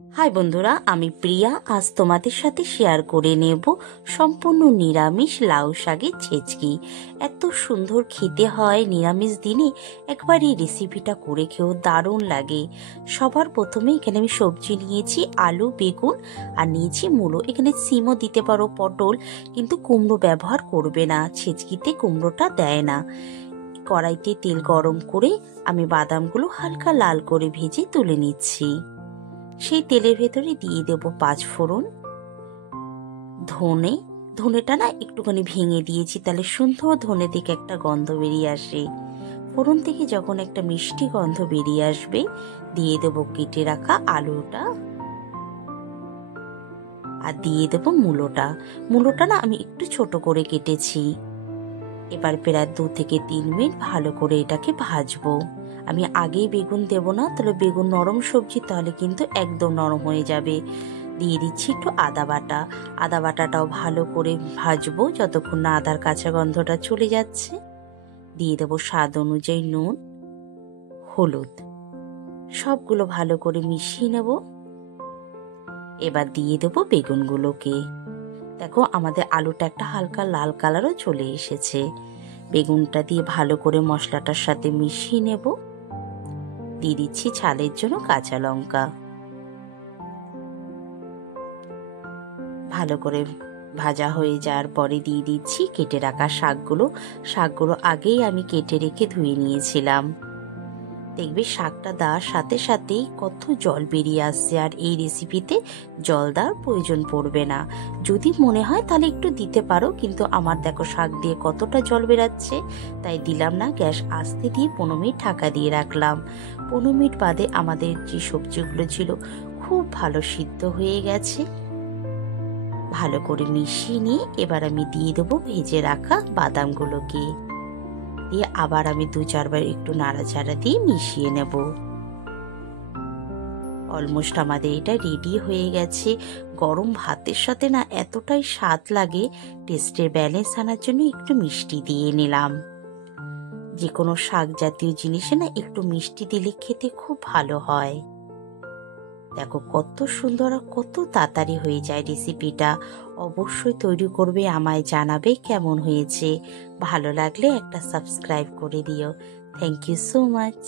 High বন্ধুরা, আমি প্রিয়া। আজ তোমাদের সাথে শেয়ার করে নেব সম্পূর্ণ নিরামিষ লাউ শাকের ছেচকি। এত সুন্দর খেতে হয় নিরামিষ দিনে, একবার এই রেসিপিটা করে খেয়েও দারুণ লাগে। সবার প্রথমে এখানে আমি সবজি নিয়েছি, আলু, বেগুন আর নিয়েছি মূলো। এখানে সিমও দিতে পারো, পটল, কিন্তু কুমড়ো ব্যবহার করবে না, ছেচকিতে কুমড়োটা দেয় না। কড়াইতে তেল গরম করে আমি বাদামগুলো হালকা লাল করে ভেজে তুলে নিচ্ছি। সেই তেলের ভেতরে দিয়ে দেব 5 ফোড়ন, ধনেটা না একটুখানি ভেঙে দিয়েছি, তাহলে সুন্দর ধনে থেকে একটা গন্ধ বেরিয়ে আসে। ফোড়ন থেকে যখন একটা মিষ্টি গন্ধ বেরিয়ে আসবে, দিয়ে দেব কেটে রাখা আলুটা আর দিয়ে দেব মূলোটা না আমি একটু ছোট করে কেটেছি। এবার প্রায় 2 থেকে 3 মিনিট ভালো করে এটাকে ভাজবো। আমি আগেই বেগুন দেব না, তাহলে বেগুন নরম সবজি, তাহলে কিন্তু একদম নরম হয়ে যাবে। দিয়ে দিচ্ছি একটু আদা বাটাটাও ভালো করে ভাজবো যতক্ষণ না আদার কাঁচা গন্ধটা চলে যাচ্ছে। দিয়ে দেবো স্বাদ অনুযায়ী নুন, হলুদ, সবগুলো ভালো করে মিশিয়ে নেব। এবার দিয়ে দেবো বেগুনগুলোকে। দেখো আমাদের আলুটা একটা হালকা লাল কালারও চলে এসেছে। বেগুনটা দিয়ে ভালো করে মশলাটার সাথে মিশিয়ে নেব। দিয়ে দিচ্ছি ঝালের জন্য কাঁচা লঙ্কা। ভালো করে ভাজা হয়ে যাওয়ার পরে দিয়ে দিচ্ছি কেটে রাখা শাকগুলো আগেই আমি কেটে রেখে ধুয়ে নিয়েছিলাম। দেখবে শাকটা দেওয়ার সাথে সাথেই কত জল বেরিয়ে আসছে, আর এই রেসিপিতে জল দেওয়ার প্রয়োজন পড়বে না। যদি মনে হয় তাহলে একটু দিতে পারো, কিন্তু আমার দেখো শাক দিয়ে কতটা জল বেরাচ্ছে, তাই দিলাম না। গ্যাস আস্তে দিয়ে 15 মিনিট ঢাকা দিয়ে রাখলাম। 15 মিনিট বাদে আমাদের যে সবজিগুলো ছিল খুব ভালো সিদ্ধ হয়ে গেছে। ভালো করে মিশিয়ে নিয়ে এবার আমি দিয়ে দেবো ভেজে রাখা বাদামগুলোকে। দিয়ে আবার আমি 2-4 বার একটু নাড়াচাড়া দিয়ে মিশিয়ে নেব। অলমোস্ট আমাদের এটা রেডি হয়ে গেছে। গরম ভাতের সাথে না এতটাই স্বাদ লাগে, টেস্টের ব্যালেন্স আনার জন্য একটু মিষ্টি দিয়ে নিলাম। যে কোনো শাক জাতীয় জিনিসে না একটু মিষ্টি দিলে খেতে খুব ভালো হয়। দেখো কত সুন্দর আর কত তাড়াতাড়ি হয়ে যায় রেসিপিটা। অবশ্যই তৈরি করবে, আমায় জানাবে কেমন হয়েছে। ভালো লাগলে একটা সাবস্ক্রাইব করে দিও। Thank you so much.